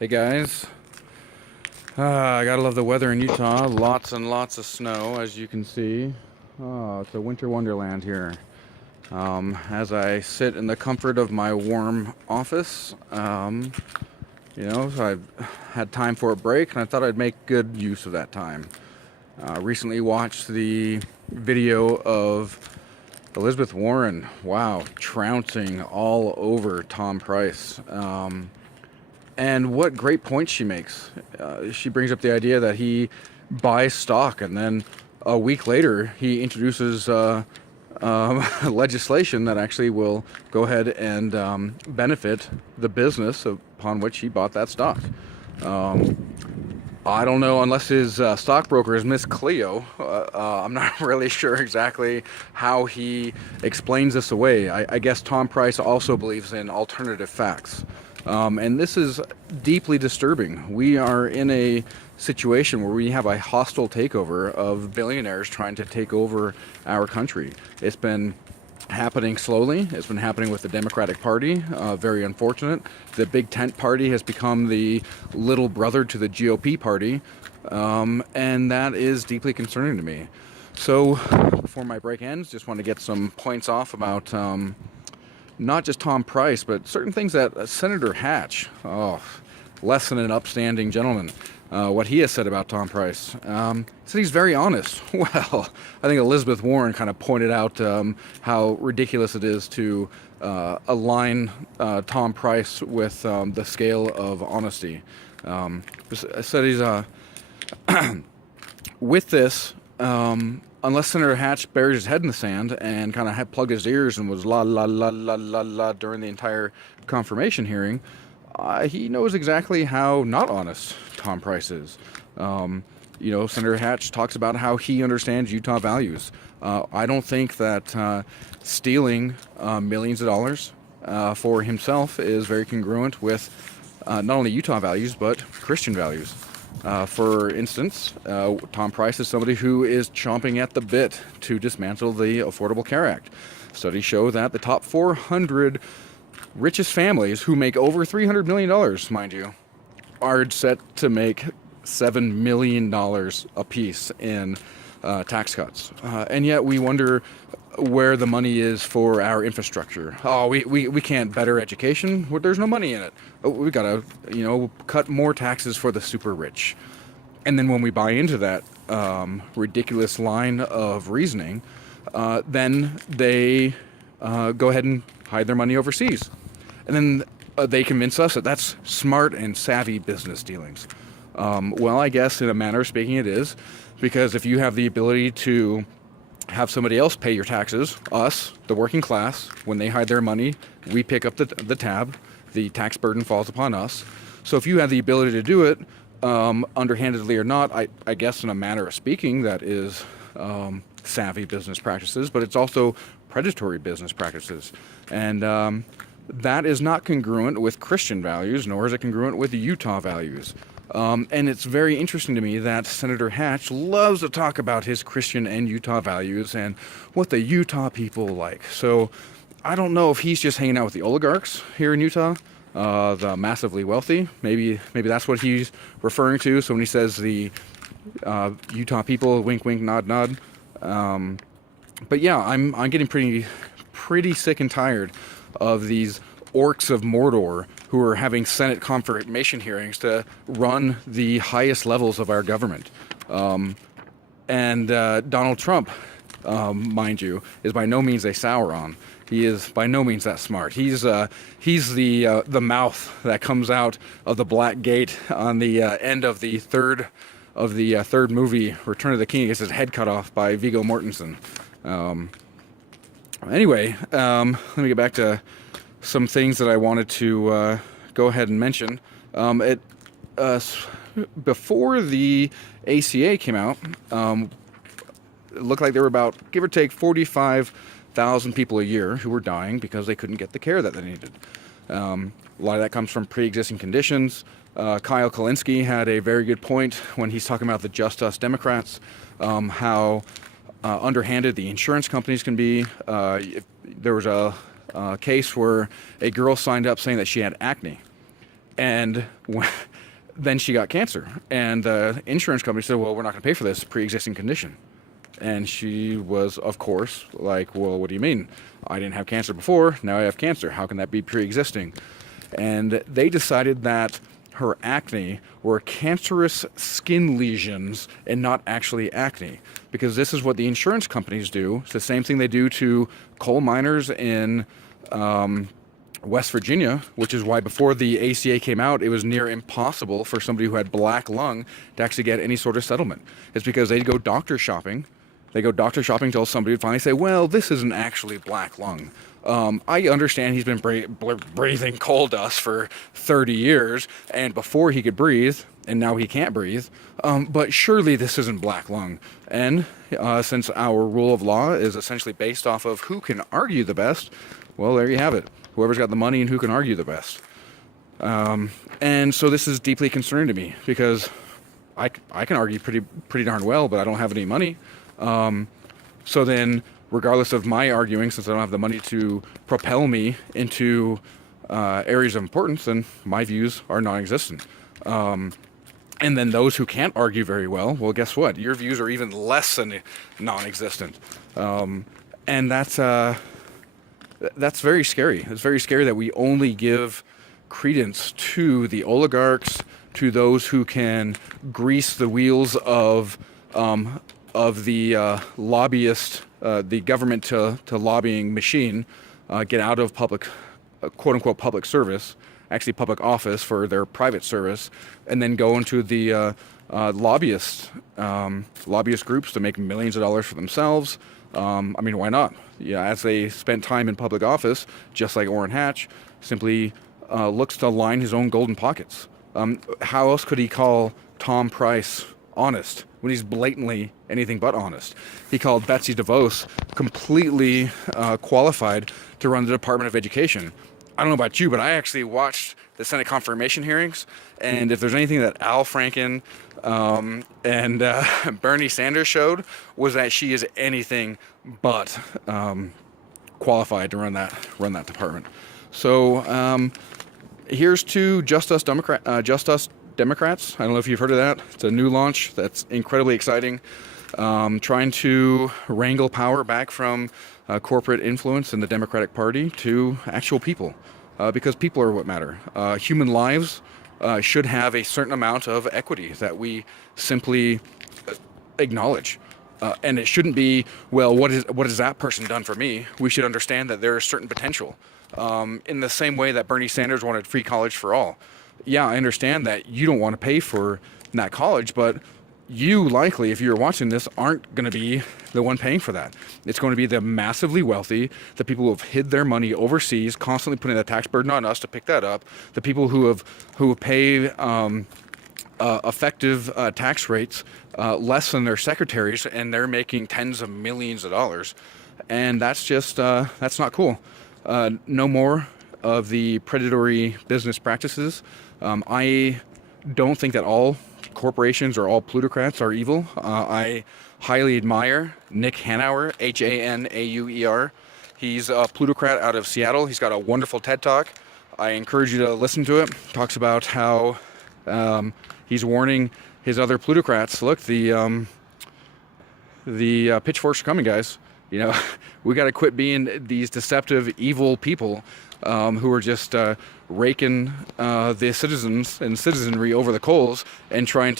Hey guys, I gotta love the weather in Utah. Lots and lots of snow, as you can see. Oh, it's a winter wonderland here. As I sit in the comfort of my warm office, so I've had time for a break, and I thought I'd make good use of that time. Recently watched the video of Elizabeth Warren. Wow, trouncing all over Tom Price. And what great points she makes. She brings up the idea that he buys stock, and then a week later he introduces legislation that actually will go ahead and benefit the business upon which he bought that stock. I don't know, unless his stockbroker is Miss Cleo. I'm not really sure exactly how he explains this away. I guess Tom Price also believes in alternative facts. And this is deeply disturbing. We are in a situation where we have a hostile takeover of billionaires trying to take over our country. It's been happening slowly. It's been happening with the Democratic Party. Very unfortunate. The Big Tent Party has become the little brother to the GOP party, and that is deeply concerning to me. So, before my break ends, just want to get some points off about not just Tom Price, but certain things that Senator Hatch, less than an upstanding gentleman, what he has said about Tom Price. Said he's very honest. Well, I think Elizabeth Warren kind of pointed out how ridiculous it is to align Tom Price with the scale of honesty. Said he's with this. Unless Senator Hatch buried his head in the sand and kind of had plugged his ears and was la la la la la la during the entire confirmation hearing, he knows exactly how not honest Tom Price is. Senator Hatch talks about how he understands Utah values. I don't think that stealing millions of dollars for himself is very congruent with not only Utah values, but Christian values. For instance, Tom Price is somebody who is chomping at the bit to dismantle the Affordable Care Act. Studies show that the top 400 richest families, who make over $300 million, mind you, are set to make $7 million apiece in tax cuts. And yet we wonder where the money is for our infrastructure. We can't better education. There's no money in it. We got to, cut more taxes for the super rich. And then when we buy into that ridiculous line of reasoning, then they go ahead and hide their money overseas. And then they convince us that that's smart and savvy business dealings. Well, I guess in a manner of speaking it is, because if you have the ability to have somebody else pay your taxes, us, the working class, when they hide their money, we pick up the tab, the tax burden falls upon us. So if you have the ability to do it, underhandedly or not, I guess in a manner of speaking, that is savvy business practices, but it's also predatory business practices. And that is not congruent with Christian values, nor is it congruent with Utah values. And it's very interesting to me that Senator Hatch loves to talk about his Christian and Utah values and what the Utah people like. So I don't know if he's just hanging out with the oligarchs here in Utah, the massively wealthy. Maybe that's what he's referring to. So when he says the Utah people, wink, wink, nod, nod. But yeah, I'm getting pretty sick and tired of these orcs of Mordor who are having Senate confirmation hearings to run the highest levels of our government. And Donald Trump, mind you, is by no means a Sauron. He is by no means that smart. He's the mouth that comes out of the Black Gate on the end of the third movie, Return of the King, gets his head cut off by Viggo Mortensen. Anyway, let me get back to some things that I wanted to go ahead and mention. Before the ACA came out, it looked like there were about, give or take, 45,000 people a year who were dying because they couldn't get the care that they needed. A lot of that comes from Preexisting Conditions. Kyle Kalinske had a very good point when he's talking about the Just Us Democrats, how underhanded the insurance companies can be. There was a case where a girl signed up saying that she had acne. And then she got cancer. And the insurance company said, well, we're not going to pay for this pre-existing condition. And she was, of course, like, well, what do you mean? I didn't have cancer before, now I have cancer. How can that be pre-existing? And they decided that her acne were cancerous skin lesions and not actually acne. Because this is what the insurance companies do. It's the same thing they do to coal miners in West Virginia, which is why before the ACA came out, it was near impossible for somebody who had black lung to actually get any sort of settlement. It's because they'd go doctor shopping. They go doctor shopping till somebody would finally say, well, this isn't actually black lung. I understand he's been breathing coal dust for 30 years, and before he could breathe, and now he can't breathe, but surely this isn't black lung. And since our rule of law is essentially based off of who can argue the best, well, there you have it. Whoever's got the money and who can argue the best. And so this is deeply concerning to me, because I can argue pretty darn well, but I don't have any money. So then, regardless of my arguing, since I don't have the money to propel me into areas of importance, then my views are non-existent. And then those who can't argue very well, guess what? Your views are even less than non-existent. And that's very scary. It's very scary that we only give credence to the oligarchs, to those who can grease the wheels of the lobbyist, the government to lobbying machine, get out of public, quote unquote, public service, actually public office for their private service, and then go into the lobbyist groups to make millions of dollars for themselves. I mean, why not? Yeah, as they spent time in public office, just like Orrin Hatch, simply looks to line his own golden pockets. How else could he call Tom Price honest when he's blatantly anything but honest? He called Betsy DeVos completely qualified to run the Department of Education. I don't know about you, but I actually watched the Senate confirmation hearings, and if there's anything that Al Franken and Bernie Sanders showed, was that she is anything but qualified to run that department. So here's to Just Us Democrats. I don't know if you've heard of that. It's a new launch that's incredibly exciting. Trying to wrangle power back from corporate influence in the Democratic Party to actual people, because people are what matter. Human lives should have a certain amount of equity that we simply acknowledge. And it shouldn't be, well, what has that person done for me? We should understand that there is certain potential. In the same way that Bernie Sanders wanted free college for all. Yeah, I understand that you don't want to pay for that college, but you likely, if you're watching this, aren't going to be the one paying for that. It's going to be the massively wealthy, the people who have hid their money overseas, constantly putting the tax burden on us to pick that up, the people who pay effective tax rates less than their secretaries, and they're making tens of millions of dollars. And that's just, that's not cool. No more of the predatory business practices. I don't think that all corporations or all plutocrats are evil. I highly admire Nick Hanauer, Hanauer. He's a plutocrat out of Seattle. He's got a wonderful TED Talk. I encourage you to listen to it. Talks about how he's warning his other plutocrats, look, the pitchforks are coming, guys. You know, we got to quit being these deceptive, evil people who are just raking the citizens and citizenry over the coals and trying to